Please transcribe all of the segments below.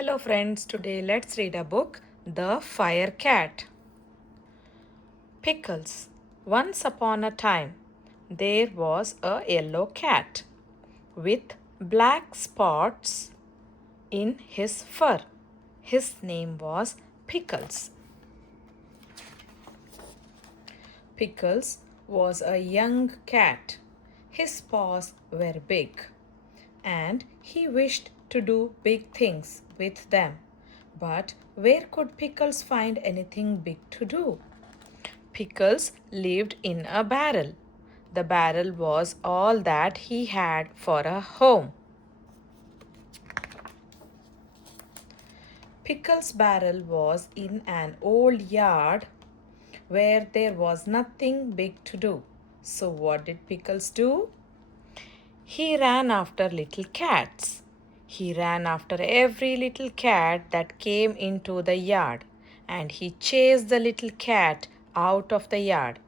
Hello friends, today let's read a book, The Fire Cat. Pickles. Once upon a time, there was a yellow cat with black spots in his fur. His name was Pickles. Pickles was a young cat. His paws were big, and he wished to do big things with them. But where could Pickles find anything big to do? Pickles lived in a barrel. The barrel was all that he had for a home. Pickles' barrel was in an old yard where there was nothing big to do. So, what did Pickles do? He ran after little cats. He ran after every little cat that came into the yard, and he chased the little cat out of the yard.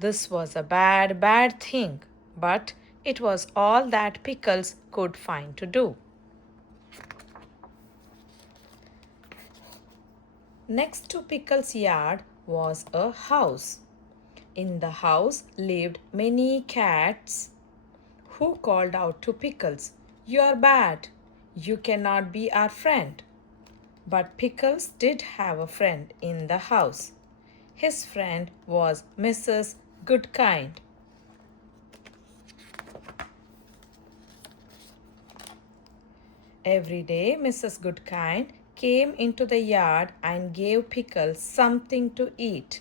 This was a bad thing, but it was all that Pickles could find to do. Next to Pickles' yard was a house. In the house lived many cats who called out to Pickles, "You are bad. You cannot be our friend." But Pickles did have a friend in the house. His friend was Mrs. Goodkind. Every day, Mrs. Goodkind came into the yard and gave Pickles something to eat.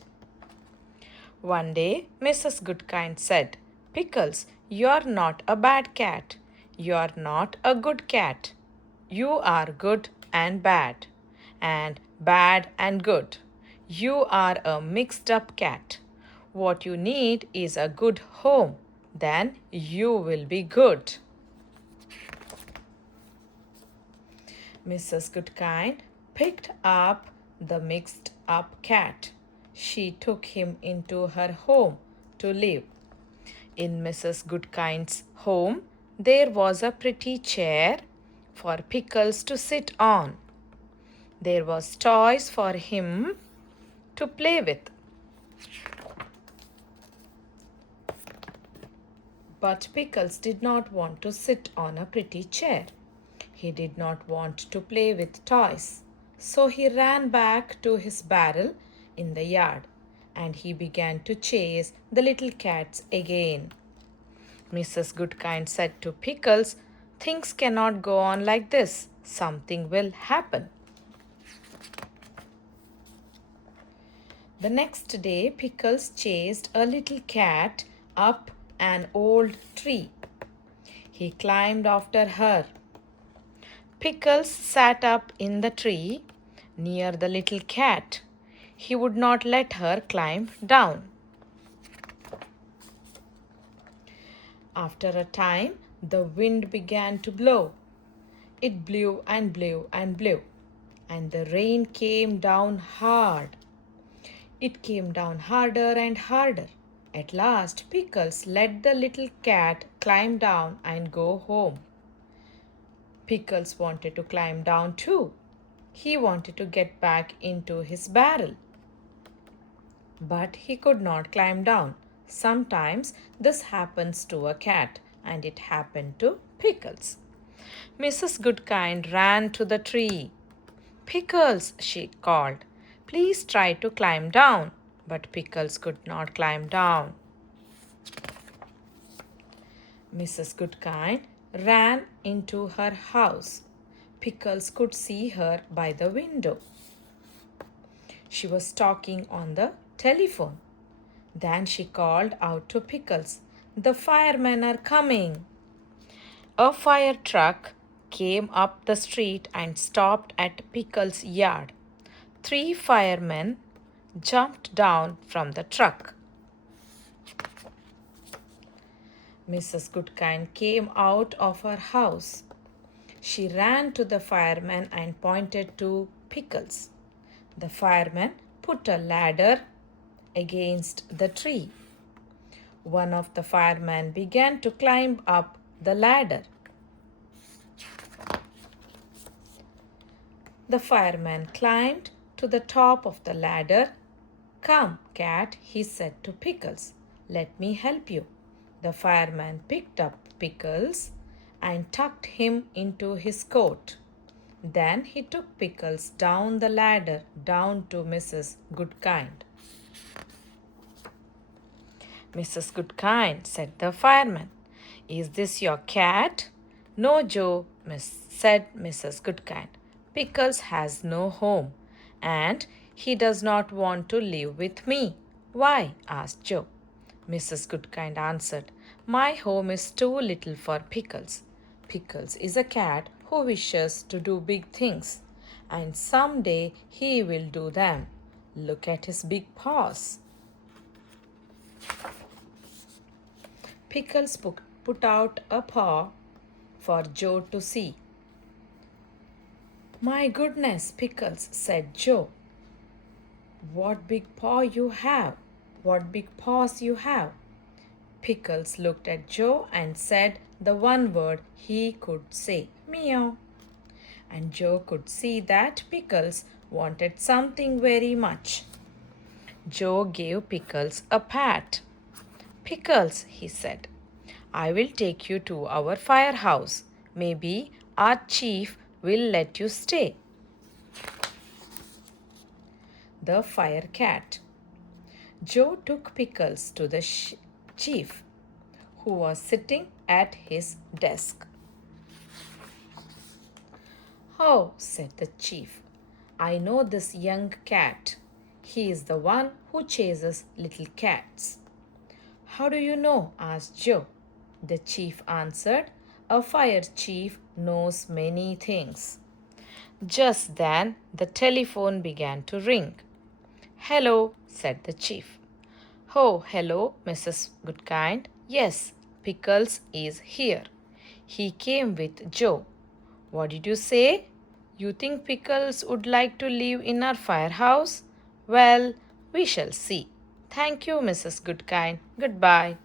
One day, Mrs. Goodkind said, "Pickles, you're not a bad cat. You're not a good cat. You are good and bad and good. You are a mixed up cat. What you need is a good home. Then you will be good." Mrs. Goodkind picked up the mixed up cat. She took him into her home to live. In Mrs. Goodkind's home, there was a pretty chair for Pickles to sit on. There was toys for him to play with. But Pickles did not want to sit on a pretty chair. He did not want to play with toys. So he ran back to his barrel in the yard, and he began to chase the little cats again. Mrs. Goodkind said to Pickles, "Things cannot go on like this. Something will happen." The next day, Pickles chased a little cat up an old tree. He climbed after her. Pickles sat up in the tree near the little cat. He would not let her climb down. After a time, the wind began to blow. It blew and blew and blew, and the rain came down hard. It came down harder and harder. At last, Pickles let the little cat climb down and go home. Pickles wanted to climb down too. He wanted to get back into his barrel. But he could not climb down. Sometimes this happens to a cat, and it happened to Pickles. Mrs. Goodkind ran to the tree. "Pickles," she called, "please try to climb down." But Pickles could not climb down. Mrs. Goodkind ran into her house. Pickles could see her by the window. She was talking on the telephone. Then she called out to Pickles, "The firemen are coming." A fire truck came up the street and stopped at Pickles' yard. 3 firemen jumped down from the truck. Mrs. Goodkind came out of her house. She ran to the firemen and pointed to Pickles. The firemen put a ladder against the tree. One of the firemen began to climb up the ladder. The fireman climbed to the top of the ladder. Come, cat, he said to Pickles. Let me help you. The fireman picked up Pickles and tucked him into his coat. Then he took Pickles down the ladder down to Mrs. Goodkind. Mrs. Goodkind, said the fireman, is this your cat? No, Joe, said Mrs. Goodkind. Pickles has no home, and he does not want to live with me. Why? Asked Joe. Mrs. Goodkind answered, my home is too little for Pickles. Pickles is a cat who wishes to do big things, and someday he will do them. Look at his big paws. Pickles put out a paw for Joe to see. My goodness, Pickles, said Joe. What big paws you have. Pickles looked at Joe and said the one word he could say, meow. And Joe could see that Pickles wanted something very much. Joe gave Pickles a pat. Pickles, he said, I will take you to our firehouse. Maybe our chief will let you stay. The fire cat. Joe took Pickles to the chief, who was sitting at his desk. Oh, said the chief, I know this young cat. He is the one who chases little cats. How do you know? Asked Joe. The chief answered, a fire chief knows many things. Just then the telephone began to ring. Hello, said the chief. Oh, hello, Mrs. Goodkind. Yes, Pickles is here. He came with Joe. What did you say? You think Pickles would like to live in our firehouse? Well, we shall see. Thank you, Mrs. Goodkind. Goodbye.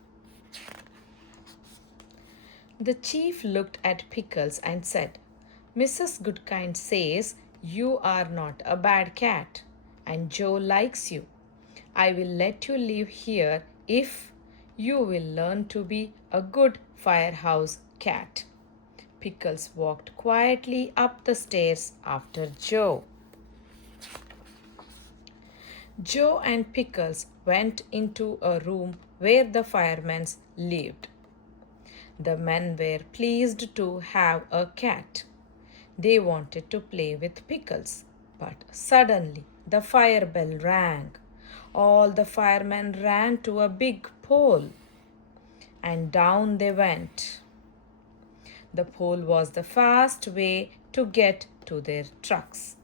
The chief looked at Pickles and said, Mrs. Goodkind says you are not a bad cat, and Joe likes you. I will let you live here if you will learn to be a good firehouse cat. Pickles walked quietly up the stairs after Joe. Joe and Pickles went into a room where the firemen lived. The men were pleased to have a cat. They wanted to play with Pickles, but suddenly the fire bell rang. All the firemen ran to a big pole, and down they went. The pole was the fast way to get to their trucks.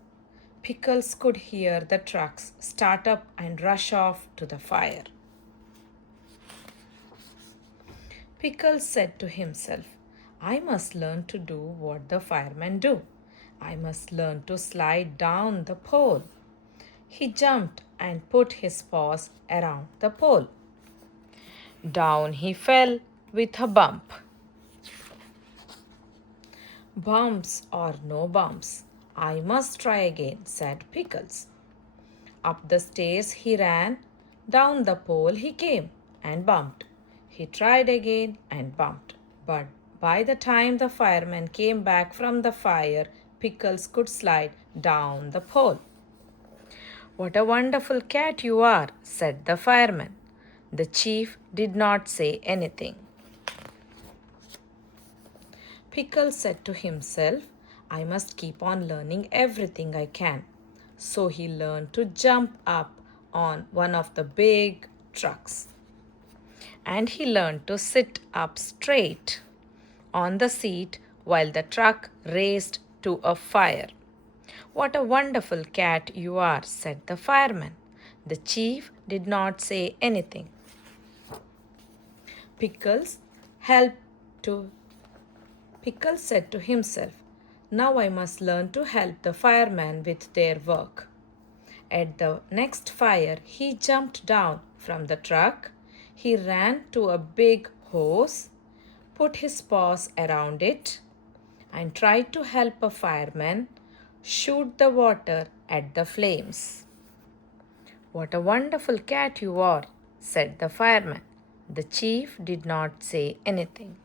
Pickles could hear the trucks start up and rush off to the fire. Pickles said to himself, I must learn to do what the firemen do. I must learn to slide down the pole. He jumped and put his paws around the pole. Down he fell with a bump. Bumps or no bumps, I must try again, said Pickles. Up the stairs he ran, down the pole he came and bumped. He tried again and bumped, but by the time the firemen came back from the fire, Pickles could slide down the pole. What a wonderful cat you are, said the fireman. The chief did not say anything. Pickles said to himself, I must keep on learning everything I can. So he learned to jump up on one of the big trucks. And he learned to sit up straight on the seat while the truck raced to a fire. What a wonderful cat you are, said the fireman. The chief did not say anything. Pickles said to himself, now I must learn to help the firemen with their work. At the next fire, he jumped down from the truck. He ran to a big hose, put his paws around it, and tried to help a fireman shoot the water at the flames. What a wonderful cat you are, said the fireman. The chief did not say anything.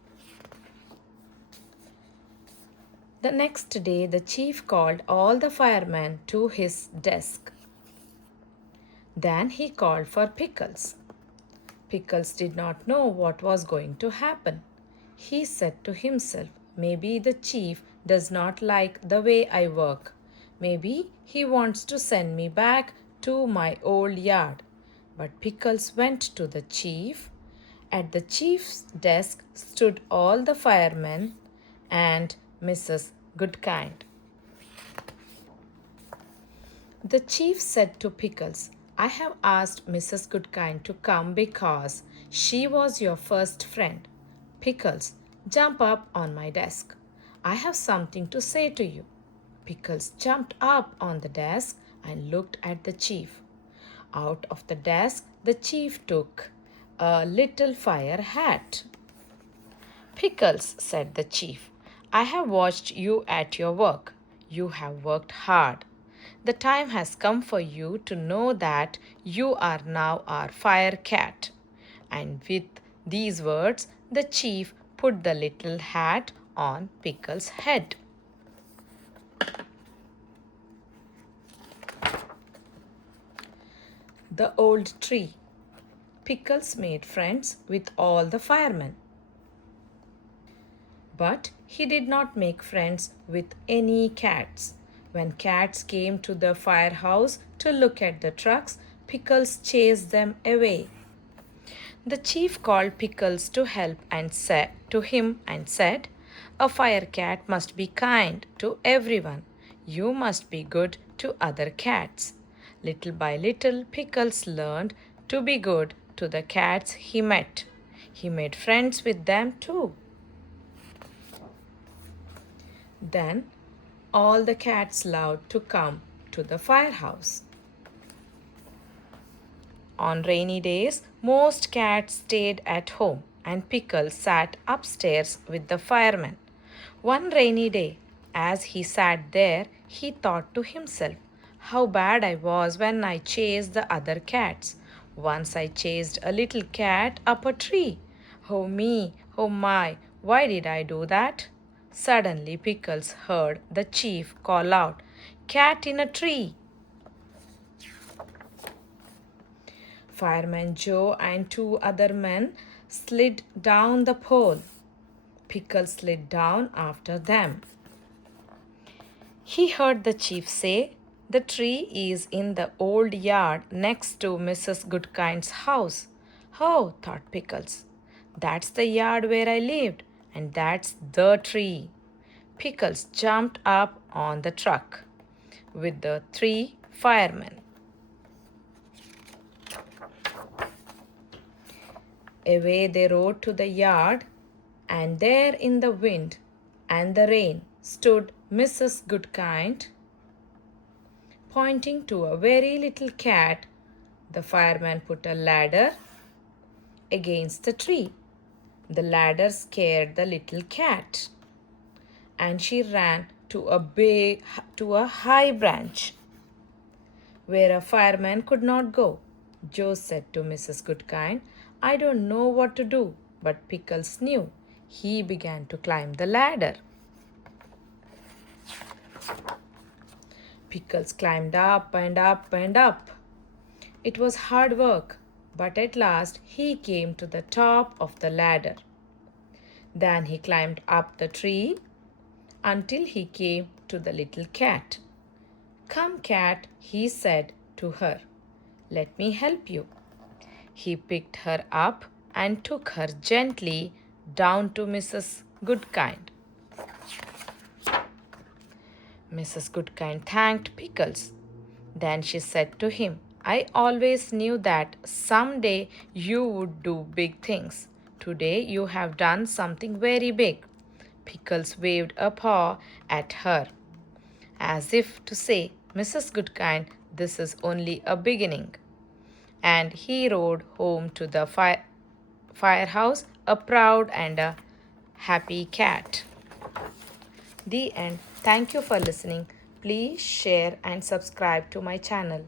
The next day, the chief called all the firemen to his desk. Then he called for Pickles. Pickles did not know what was going to happen. He said to himself, maybe the chief does not like the way I work. Maybe he wants to send me back to my old yard. But Pickles went to the chief. At the chief's desk stood all the firemen and Mrs. Goodkind. The chief said to Pickles, I have asked Mrs. Goodkind to come because she was your first friend. Pickles, jump up on my desk. I have something to say to you. Pickles jumped up on the desk and looked at the chief. Out of the desk, the chief took a little fire hat. Pickles, said the chief, I have watched you at your work. You have worked hard. The time has come for you to know that you are now our fire cat. And with these words, the chief put the little hat on Pickles' head. The old tree. Pickles made friends with all the firemen. But he did not make friends with any cats. When cats came to the firehouse to look at the trucks, Pickles chased them away. The chief called Pickles to help and said to him and said, a fire cat must be kind to everyone. You must be good to other cats. Little by little, Pickles learned to be good to the cats he met. He made friends with them too. Then all the cats loved to come to the firehouse. On rainy days, most cats stayed at home and Pickles sat upstairs with the firemen. One rainy day, as he sat there, he thought to himself, how bad I was when I chased the other cats. Once I chased a little cat up a tree. Oh me, oh my, why did I do that? Suddenly Pickles heard the chief call out, cat in a tree. Fireman Joe and two other men slid down the pole. Pickles slid down after them. He heard the chief say, the tree is in the old yard next to Mrs. Goodkind's house. Oh, thought Pickles, that's the yard where I lived, and that's the tree. Pickles jumped up on the truck with the three firemen. Away they rode to the yard, and there in the wind and the rain stood Mrs. Goodkind, pointing to a very little cat. The fireman put a ladder against the tree. The ladder scared the little cat, and she ran to a high branch where a fireman could not go. Joe said to Mrs. Goodkind, I don't know what to do, but Pickles knew. He began to climb the ladder. Pickles climbed up and up and up. It was hard work, but at last he came to the top of the ladder. Then he climbed up the tree until he came to the little cat. Come, cat, he said to her. Let me help you. He picked her up and took her gently down to Mrs. Goodkind. Mrs. Goodkind thanked Pickles. Then she said to him, I always knew that someday you would do big things. Today you have done something very big. Pickles waved a paw at her, as if to say, Mrs. Goodkind, this is only a beginning. And he rode home to the firehouse, a proud and a happy cat. The end. Thank you for listening. Please share and subscribe to my channel.